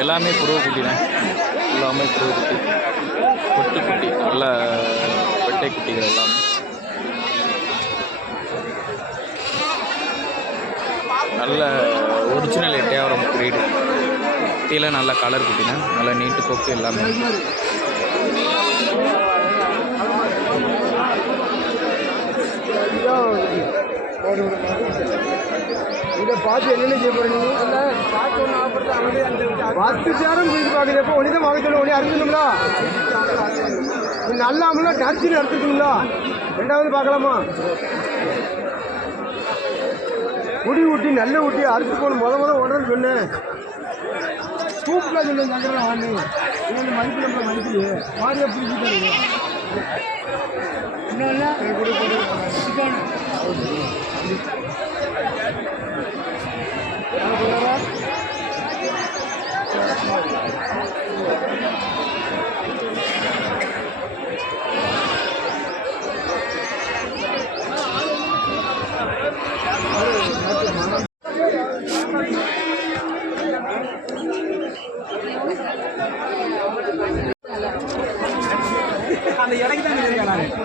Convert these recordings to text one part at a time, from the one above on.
எல்லாமே புருவ குட்டிண்ணே, எல்லாமே புருவ குட்டி, பொட்டு குட்டி, நல்ல வெட்டை குட்டிகள் எல்லாமே. நல்ல ஒரிஜினல் எட்டையாவரம் பிரீடு குட்டியில் நல்ல கலர் குட்டிண்ணே, நல்ல நீட்டு கொக்கு எல்லாமே. இதை பார்த்து என்னென்ன செய்ய போகிறீங்க? பத்து சேரம் போயிட்டு பார்க்குறப்போ ஒளி தான் வாங்க சொல்ல ஒளி அறுக்கணுங்களா? நல்லாமலாம் டர்ச்சின்னு அறுத்துக்கணுங்களா? ரெண்டாவது பார்க்கலாமா? முடி ஊட்டி நல்ல ஊட்டி அறுத்து போகணும். உடனே சொன்னேன் சூப்பராக சொல்லுங்க. சங்கரெலாம் வாங்க இன்னொன்று மதிப்பு நம்ம மதிப்பிலையே மாதிரியாக பிடிச்சிட்டாங்க.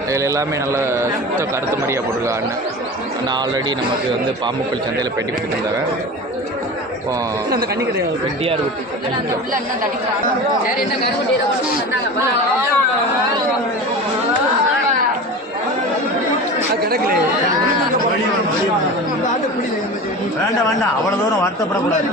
இதில் எல்லாமே நல்ல சுத்த கருத்து மாதிரியாக போட்டிருக்கா அண்ணன். அண்ணன் ஆல்ரெடி நமக்கு வந்து பாம்புக்கள் சந்தையில் பெட்டி கொடுத்துருந்தாங்க. இப்போ வெட்டியார் குட்டி வேண்டாம் வேண்டாம், அவ்வளோ தூரம் வருத்தப்படக்கூடாது.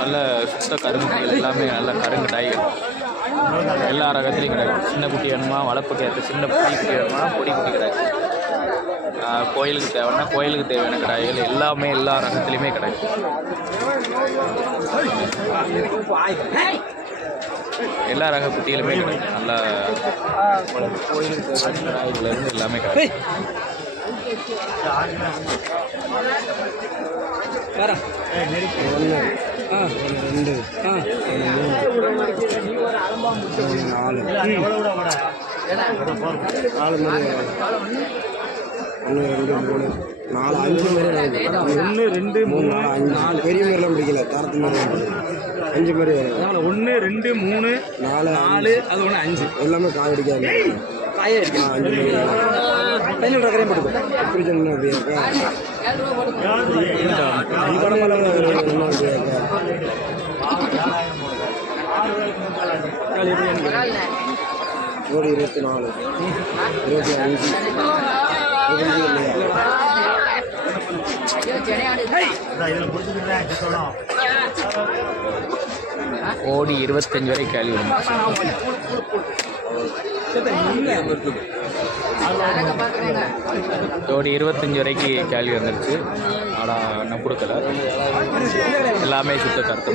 நல்ல சுத்த கருங்குட்டிகள் எல்லாமே நல்ல கருங்கட்டாய்கள் எல்லா ரகத்துலையும் கிடைக்கும். சின்ன குட்டி வேணுமா, வளர்ப்புக்கு ஏற்ற சின்ன பொடி குட்டி வேணுமா, பொடி குட்டி கிடைக்கும். கோயிலுக்கு தேவைன்னா கோயிலுக்கு தேவையான கடாய்கள் எல்லாமே எல்லா ரகத்துலையுமே கிடைக்கும். எல்லா ரக குட்டிகளுமே கிடைக்கும். நல்லா கோயிலுக்கு தேவையான கடாய்கள்லேருந்து எல்லாமே கிடைக்கும். ரெண்டு நாலு ஒன்று ரெண்டு மூணு நாலு அஞ்சு மாரி 1 2 3 4 5 பெரிய மாரிலாம் பிடிக்கல, தரத்து மாரி 5 மாரி வரும். 1 2 3 4 4 அது 1 5 எல்லாமே காய் அடிக்காது, காயே அடிக்கலாம். 5 மாரி கையில் கரையும் போட்டுக்கோ. எப்படி சொன்ன அப்படியே இருக்கா ஒரு 24 25 ஓடி 25 வரை கேள்வி ஓடி 25 வரைக்கு கேள்வி வந்துருச்சு. ஆனால் நான் கொடுக்கல, எல்லாமே சுத்த கருத்து.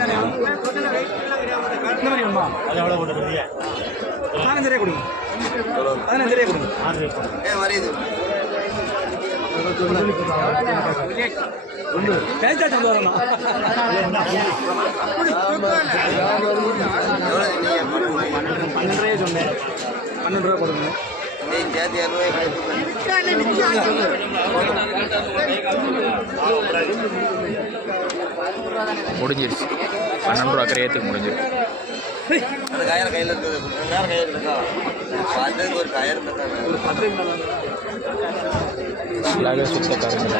முடிஞ்சிருச்சு. 12 ரூபா கரையத்துக்கு முடிஞ்சிருச்சு. அந்த கயிறு கையில் இருக்குது, நேரம் கையில் இருக்கா பார்த்ததுக்கு ஒரு கயிறு இல்லாத சுத்தக்காரங்க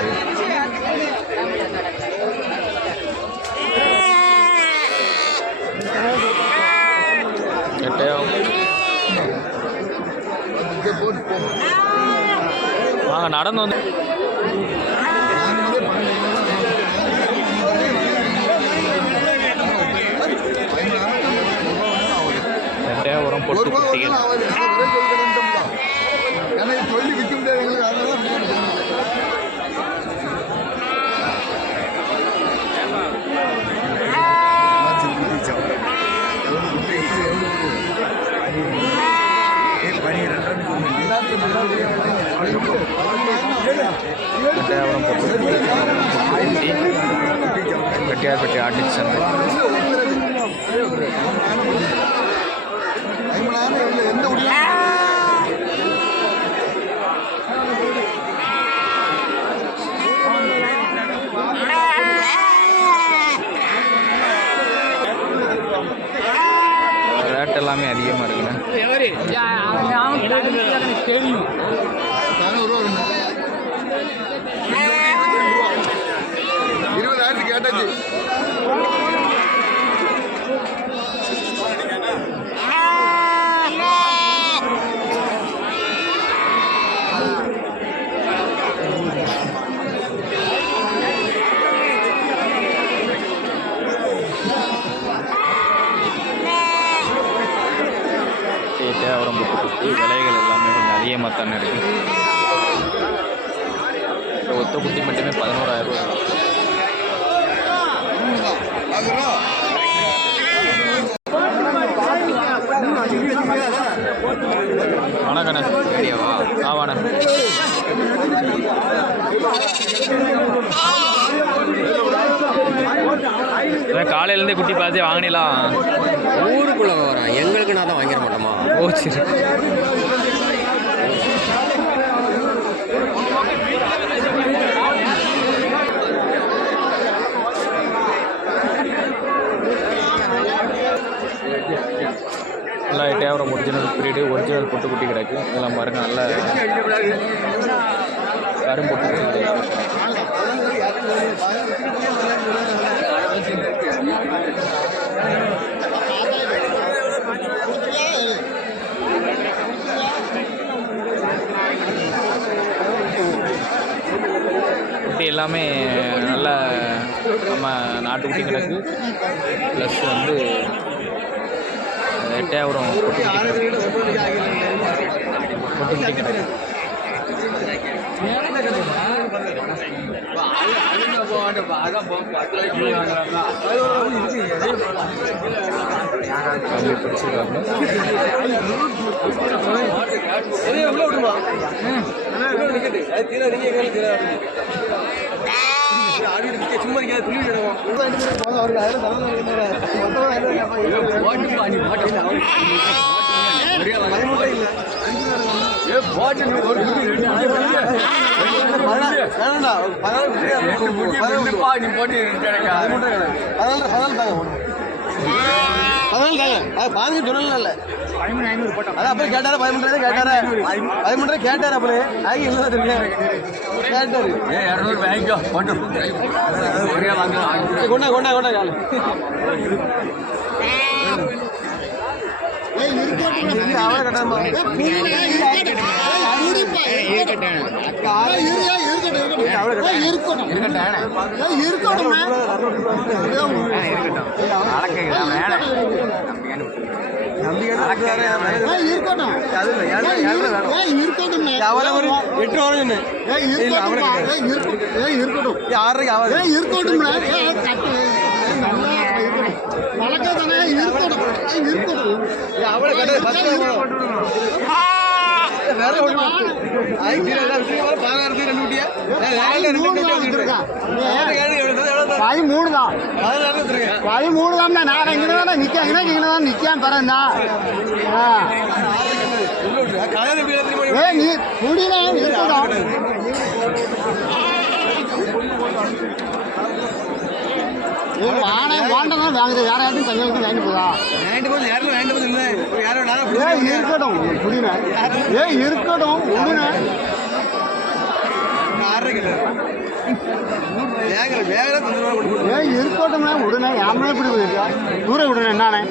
வாங்க நடந்து வந்து உரம் போட்டு குட்டிகள் சொல்லி விற்க முடியாது எங்களுக்கு. அதனால எட்டயபுரம் பொட்டுக்குட்டி கட்டியார்பட்டி ஆட்டுச் சந்தை. ரேட் எல்லாமே அதிகமாக இருக்குண்ணே. கேட்டாச்சு. எட்டயபுரம் பொட்டுக்குட்டி விலைகள் எல்லாமே கொஞ்சம் அதிகமாக தானே இருக்குது. ஒத்த குட்டி மட்டுமே 11,000 ரூபா. வணக்கண்ணே. ஆவாண்ணே. காலையிலேருந்தே குட்டி பார்த்து வாங்கினலாம். ஊருக்குள்ள வரேன், எங்களுக்கு நான் தான் வாங்கிட மாட்டோமா? ஓ சரி. நல்லா எட்டயபுரம் ஒரிஜினல் பிரீடு, ஒரிஜினல் பொட்டுக்குட்டி கிடக்கு. இதெல்லாம் பாருங்க, நல்ல கரும்பொட்டு. குட்டி எல்லாமே நல்ல நம்ம நாட்டுக்குட்டி கிடக்கு. ப்ளஸ் வந்து எட்டயபுரம் பொட்டுக்குட்டி கிடக்கு. கேட்டாரு 13 கேட்டாரு 13 கேட்டாரு. அப்புறம் ஆகி இல்லை கேட்டாரு. கொண்டா கொண்டா கொண்டா காலு அவரை கட்டாமா வாங்குறது யாராச்சும் தங்களுக்கு வாங்கிட்டு போதா இருக்கட்டும் புரியுங்க. இருக்கட்டும் இருக்கட்டும் உடனே யாருமே இப்படி தூர விடுங்க என்னானே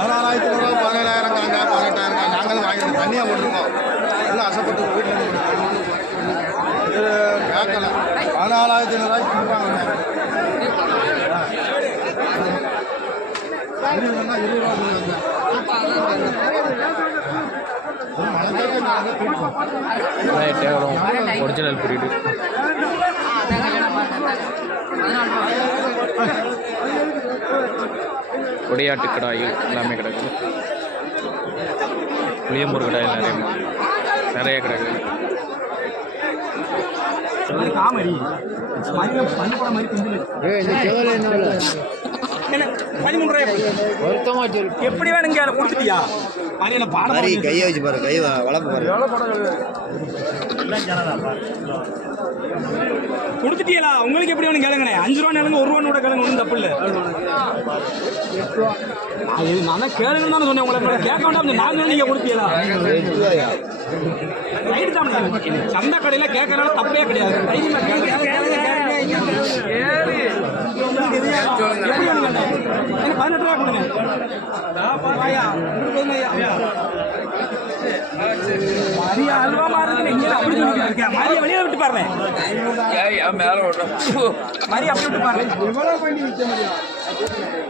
16,000 ரூபா 17,000 18,000 நாங்களும் வாங்கிட்டு தனியாக போட்டுருக்கோம். எல்லாம் ஆசைப்பட்டு வீட்டில் கேட்கல 14,000 ரூபாய்க்கு கொடுப்பாங்க. 20 ரூபா ஒரிஜினல் பிரீடு. கொடியாட்டு கடாயில் எல்லாமே கிடக்கு. புளியம்பூர் கடாயில் நிறைய கிடக்கு. காமெடி பள்ளிக்கூட மாதிரி எப்படி வேணுங்க கொடுத்துட்டியா கையை வச்சு பாரு, கை வளர்ப்பு பாரு கொடுத்துட்டீங்களா? உங்களுக்கு எப்படி வேணும் கேளுங்கண்ணே. 5 ரூபா நேரங்க 1 ரூபா கூட கேளுங்க, ஒன்றும் தப்பு இல்லை. நான் தான் கேளுங்கன்னு தானே சொன்னேன். உங்களை கேட்க வேண்டாம், நாங்கள் நீங்கள் கொடுத்தீங்களா? ரைட்டு தான். சந்தை கடையில் கேட்கறனால தப்பே கிடையாது. எப்படி வேணுங்கண்ணே? எனக்கு 18 ரூபா கொடுங்க. மரியா அல்வா மாறுதுன்னு இங்கே அப்படி சொல்லிட்டு இருக்கேன். மரியா வெளியில விட்டு பாருங்க. மரி அப்படி விட்டு பாருங்க.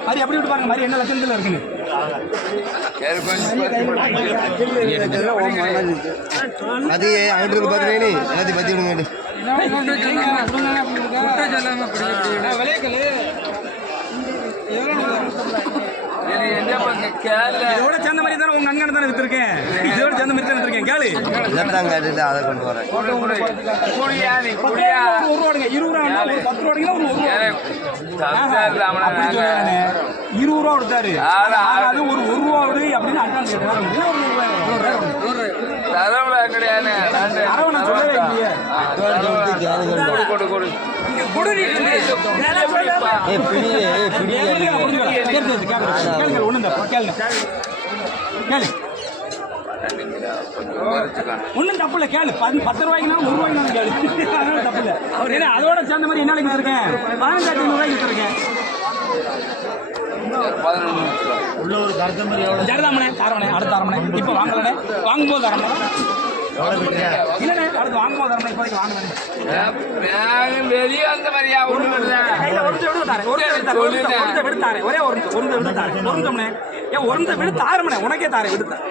மரி அப்படி விட்டு பாருங்க. மரி என்ன லட்சத்தில் இருக்குன்னு அது அங்கிட்டு பார்த்துனே எல்லாத்தையும் பற்றி விடுங்க. இதோட சேர்ந்த மாதிரி தானே உங்க அண்ணன் தானே வித்துருக்கேன். இதோட சேர்ந்த மாதிரி தானே வித்துருக்கேன். கேளு இதான் கேட்டுட்டு அதை கொண்டு வரேன். 1 ரூபா 20 ரூபா 10 ரூபா 20 ரூபா கொடுத்தாரு. அது ஒரு 1 ரூபா அப்படின்னு அட்வான்ஸ் ஒன்றும் தப்பு இல்லை. கேளு 10 ரூபாய்க்குனாலும் 1 ரூபாய்க்கு கேளு, அதனால தப்பு இல்லை. அவர் என்ன அதோட சேர்ந்த மாதிரி என்ன இருக்கேன் 15,500 ரூபாய்க்கு இருக்கேன். உள்ள ஒரு ஜரதாமனே தாரவனே அடுத்த அரமனை இப்போ வாங்கலனே வாங்கும்போது அரமனை இல்லைண்ணே அடுத்து வாங்கும்போது அரமனை இப்போதைக்கு வாங்கினேன். வெளியே அந்த மாதிரியா விடுத்தாரே ஒரே ஒரு விடுத்தாரே ஒருந்தம்னே ஏன் ஒருந்த விடுத்து ஆரம்பனே உனக்கே தாரே விடுத்தேன்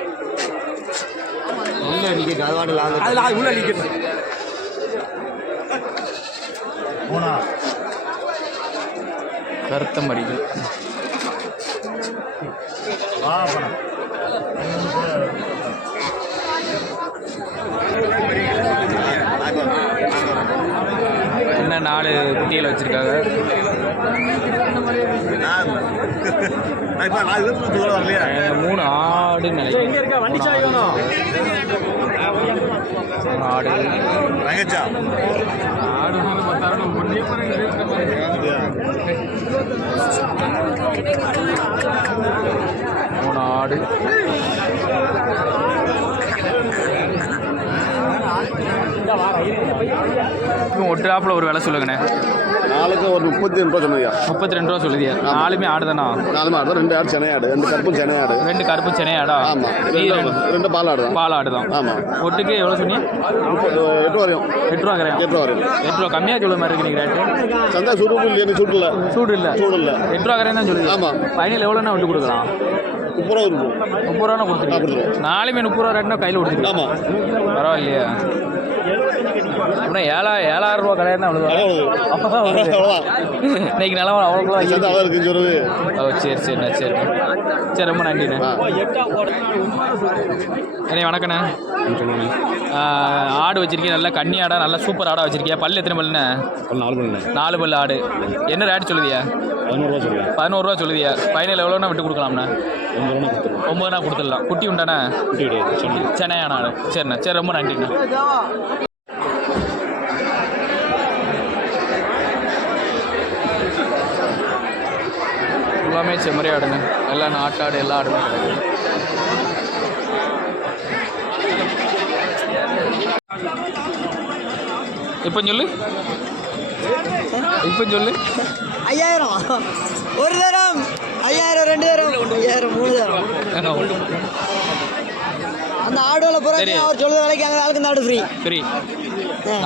அதில் உள்ள நிற்கிறது கருத்தம் அடிக்குது. என்ன 4 குட்டிகளை வச்சிருக்காங்க. 3 ஆடு நினைக்கிறேன். ஆடு ஆடு ஒட்டுறாப்புல ஒரு விலை சொல்லுங்கண்ணே. நாளுக்கு ஒரு 32 ரூபா சொன்னியா? 32 ரூபா சொல்லுதியா? 4 ஆடு தானா? 4 ஆடு, 2 ஆடு சென்னை ஆடு, 2 கருப்பு சென்னை ஆடு, 2 கருப்பு சென்னை ஆடா? ஆமாம், 2 பால் ஆடு தான். பால் ஆடு தான். ஆமாம். ஒட்டுக்கு எவ்வளோ சொன்னீங்க? 8 வரையும். 8 ரூபா கிடையாது. 8 ரூபா வரையும். 8 ரூபா கம்மியாக சொல்லுற மாதிரி இருக்கு ரேட்டு. சந்தை சூடு இல்லை, சூடு இல்லை. சூடு இல்லை, சூடு இல்லை. 8 ரூபா கிடையாது தான் சொல்லுது. ஆமாம். ஃபைனல் எவ்வளோன்னா விட்டு கொடுக்கலாம்? 30 ரூபா இருக்கும். 30 ரூபா கொடுத்துருக்கோம். 4 30 ரூபா ரேட்னா கையில் கொடுத்துருக்கோம். ஆமாம், பரவாயில்லையா? அப்படின்னா 7,000 ரூபா கிடையாது அவ்வளோ. இன்னைக்கு நிலவரம் அவ்வளோக்குள்ள இருக்குன்னு சொல்லுது. ஓ சரி சரிண்ணா சரிண்ணா சரி ரொம்ப நன்றிண்ணே. அண்ணே வணக்கண்ணே. ஆடு வச்சிருக்கீங்க, நல்லா கன்னி ஆடா, நல்லா சூப்பர் ஆடாக வச்சிருக்கியா? பல்லு எத்தனை பல்லுண்ணே? 4 பல்லு. 4 பல்லு ஆடு. என்ன ரேட் சொல்லுதியா? 11 ரூபா சொல்லுங்க. 11 ரூபா சொல்லுதியா? ஃபைனல் எவ்வளோண்ணா விட்டு கொடுக்கலாம்ண்ணா? 9 கொடுத்துடலாம். குட்டி உண்டாண்ணா? குட்டி கிடையாது, சென்னையான ஆடு. சரிண்ணா சரி ரொம்ப நன்றிண்ணா. எல்லாமே செம்மறி ஆடுங்க, எல்லாம் நாட்டாடு, எல்லா ஆடுமே கிடையாது. இப்போ சொல்லு, இப்போ சொல்லு. 5000 ஒரு தரம், 5000 2 தரம், 5000 3 தரம். அந்த ஆடோல போறாங்க, அவர் சொல்ற விலைக்கு அங்க ஆளுக்கு இந்த ஆடு ஃப்ரீ. ஃப்ரீ.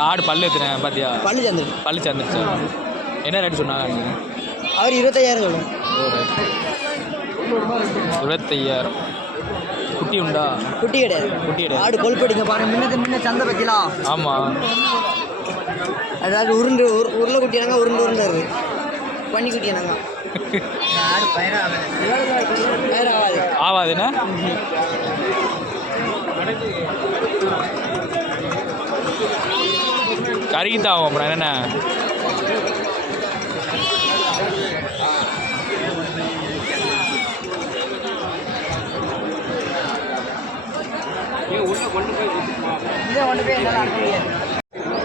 ஆடு பல்லு எத்தனை பாத்தியா? பல்லு சேர்ந்து. பல்லு சேர்ந்துருச்சா? என்ன ரேட் சொன்னாங்க? அவர் 25,000 சொல்லுங்க. 25,000. குட்டி உண்டா? குட்டி கிடையாது. குட்டி கிடையாது. ஆடு கொல்படிங்க பாருங்க, முன்ன சந்தை வைக்கலாம். ஆமாம், அதாவது உருளை குட்டியானாங்க, உருண்டை இருக்கு. பன்னி குட்டியானாங்க. ஆவாதுண்ணா கறிக்கு தான் ஆகும் அப்புறம் என்னண்ணா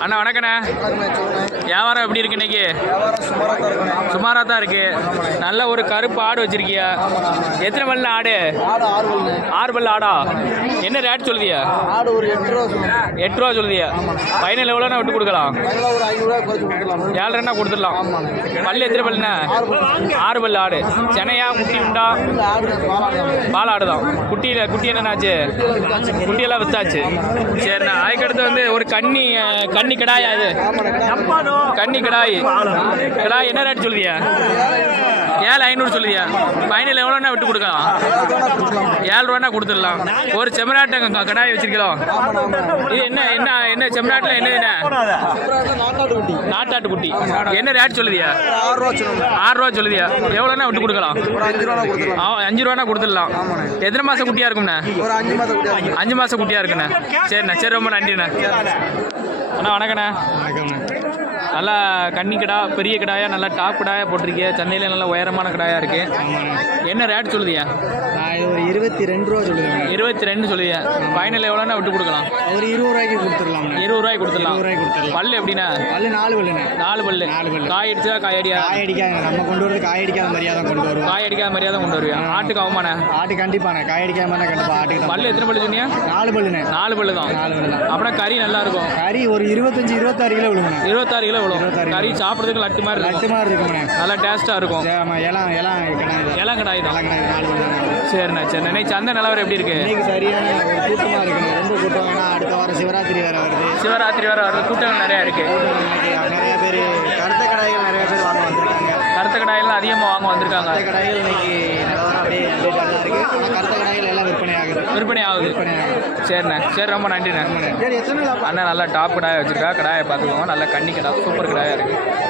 அண்ணா வணக்கண்ணே வியாபாரம் எப்படி இருக்கு இன்னைக்கு சுமாராக தான் இருக்கு நல்ல ஒரு கருப்பு ஆடு வச்சிருக்கியா எத்தனை பல்ல ஆடு 6 பல்ல ஆடா என்ன ரேட் சொல்லுதியா ஆடு ஒரு 8 ரூபா 8 ரூபா சொல்லுதியா ஃபைனல் எவ்வளோண்ணா விட்டு கொடுக்கலாம் ஒரு 5 ரூபா குறைச்சு கொடுக்கலாம் 7,500 கொடுத்துடலாம் பல்லு எத்தனை பல்லுண்ணா 6 பல்ல ஆடு சென்னையா குட்டி உண்டா பால் ஆடு தான் குட்டி என்னன்னாச்சு குட்டியெல்லாம் வித்தாச்சு சரிண்ணா அதுக்கடுத்து வந்து ஒரு கன்னி கிடாயா இது கன்னி கிடாய் என்ன ரேட் சொல்லுதியா 7,500 சொல்லுதியா ஃபைனல் எவ்வளோண்ணா விட்டு கொடுக்கலாம் 7 ரூபாண்ணா கொடுத்துடலாம் ஒரு செம்மராட்டை கடாய் வச்சிருக்கலாம் இது என்ன செம்மராட்டில் என்னதுண்ணா நாட்டாட்டு குட்டி என்ன ரேட் சொல்லுதியா 6 ரூபா சொல்லுதியா எவ்வளோண்ணா விட்டு கொடுக்கலாம் 5 ரூபாண்ணா கொடுத்துடலாம் எத்தனை மாதம் குட்டியாக இருக்கும்ண்ணா ஒரு 5 மாதம் குட்டியாக இருக்குண்ணா சரிண்ணா சரி ரொம்ப நன்றிண்ணா அண்ணா வணக்கண்ணா நல்லா கன்னி கிடா பெரிய கிடாயா நல்லா டாப் கிடாயா போட்டிருக்கிய சென்னையில் நல்லா உயரமான கிடாயா இருக்கு என்ன ரேட் சொல்லுதியா ஒரு 22 ரூபா சொல்லுங்க 22 சொல்லுதியா ஃபைனல் எவ்வளோண்ணா விட்டு கொடுக்கலாம் ஒரு 20 ரூபாய்க்கு கொடுத்துடலாம் 20 ரூபாய்க்கு கொடுத்துடலாம் பல்லு எப்படின்னா பல்லு 4 பல்லுண்ணே 4 பல்லு காய் அடிச்சா காய் அடிக்காத நம்ம கொண்டு வரது காய் அடிக்காத மரியாதை கொண்டு வருவோம் காய் அடிக்காத மரியாதை கொண்டு வருவியா ஆட்டுக்கு அவமானே ஆட்டு கண்டிப்பாண்ணே காய் அடிக்காம மாதிரி கண்டிப்பா ஆட்டுக்கு பல்லு எத்தனை பல்லு சொன்னியா 4 பல்லுண்ணே 4 பல்லு தான் அப்புறம் கறி நல்லா இருக்கும் கறி ஒரு 25-26 கிலோ விழுங்கண்ணே 26 கிலோ விழும் கறி சாப்பிட்றதுக்கு லட்டு மாதிரி இருக்குண்ணே நல்லா டேஸ்ட்டாக இருக்கும் இளம் கடாய் தான் சரிண்ணா சரிண்ணா இன்னைக்கு சந்தை நிலவரம் எப்படி இருக்கு இன்னைக்கு சரியான ஒரு கூட்டமாக இருக்குண்ணே ரொம்ப கூட்டம் ஏன்னா அடுத்த வாரம் சிவராத்திரி வேறு வருது சிவராத்திரி வேறு வருது கூட்டங்கள் நிறையா இருக்கு நிறைய பேர் கருத்த கடாய்கள் நிறைய பேர் வாங்க வந்திருக்காங்க கருத்த கடாயெல்லாம் அதிகமாக வாங்க வந்திருக்காங்க கருத்த கடாய்கள் இன்னைக்கு நிலவரம் அப்படியே நல்லா இருக்கு ஆனால் கருத்த கடாய்கள் எல்லாம் விற்பனை ஆகுது சரிண்ணா சரி ரொம்ப நன்றிண்ணா சரி எத்தனை அண்ணா நல்லா டாப் கடாயை வச்சிருக்கா கடாயை பார்த்துக்கோங்க நல்லா கன்னி கடா சூப்பர் கடாயாக இருக்குது